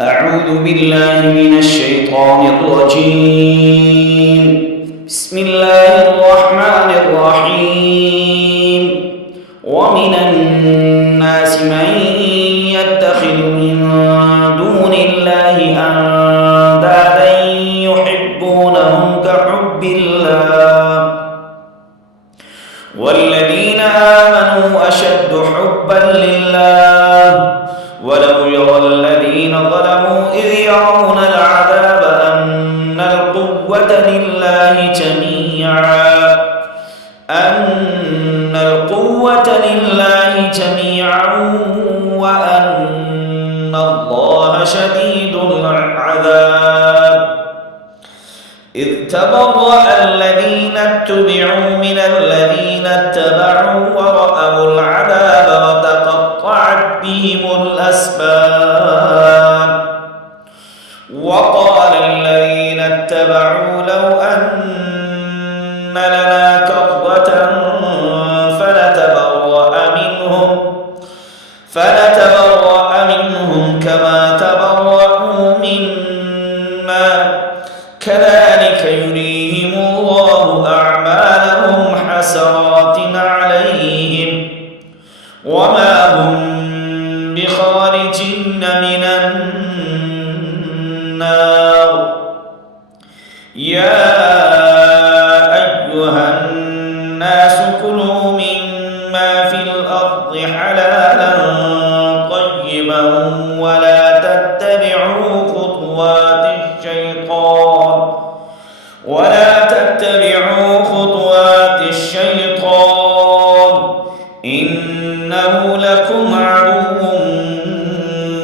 أعوذ بالله من الشيطان الرجيم. بسم الله الرحمن الرحيم. ومن الناس من يتخذ من دون الله أندادا يحبونهم كحب الله والذين آمنوا أشد حبا لله ولو يرى الذين ظلموا إذ يرون العذاب أن القوة لله جميعا وأن الله شديد العذاب. إذ تبرأ الذين اتبعوا من الذين اتبعوا ورأوا العذاب وتقطعت بهم الأسباب. وقال الذين اتبعوا لو أن لنا كرة فنتبرأ منهم كما تبرأوا منا كذلك يريهم الله أعمالهم حسرات عليهم وما هم بخارجين من النار. يا أيها الناس كلوا مما في الأرض حلالا طيبا ولا تتبعوا خطوات الشيطان إنه لكم عدو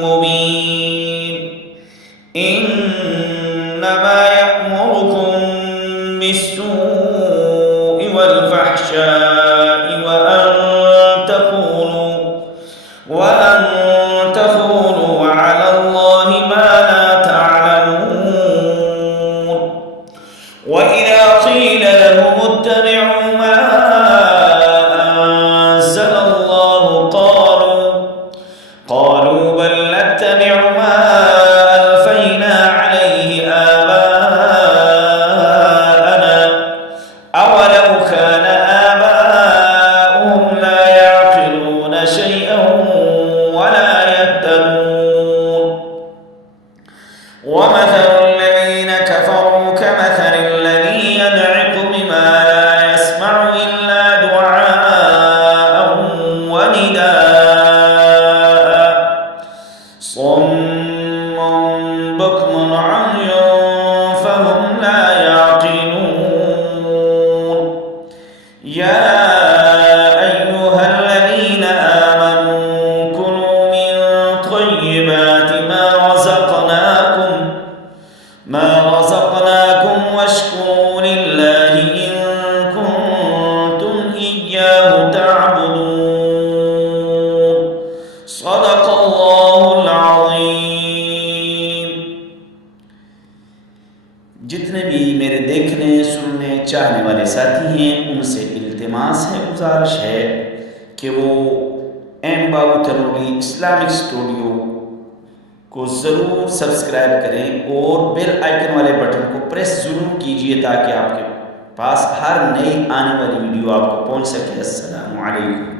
مبين. إنما يأمركم بالسوء والفحشاء وأن تقولوا على الله ما لا تعلمون. وإذا قيل لهم اتبعوا ما أنزل الله قالوا بل نتبع ما ألفينا عليه آباءنا أولو كان آباؤهم لا يعقلون شيئا ولا يهتدون. ومثل الذين كفروا كمثل الذي ينعق بما لا يسمع إلا دعاء ونداء صم بكم عمي فهم لا يعقلون. يا أيها الذين آمنوا كلوا من طيبات ما رزقناكم واشكروا لله إن كنتم إياه تعبدون. صدق الله العظيم. जितने भी मेरे देखने सुनने चाहने वाले साथी हैं उनसे इल्तिमास है, गुजारिश है कि वो एम बाबू तनूरी इस्लामिक स्टूडियो को ज़रूर सब्सक्राइब करें और बेल आइकन वाले बटन को प्रेस ज़रूर कीजिए ताकि आपके पास हर नई आने वाली वीडियो आपको पहुंच सके। अस्सलामु अलैकुम।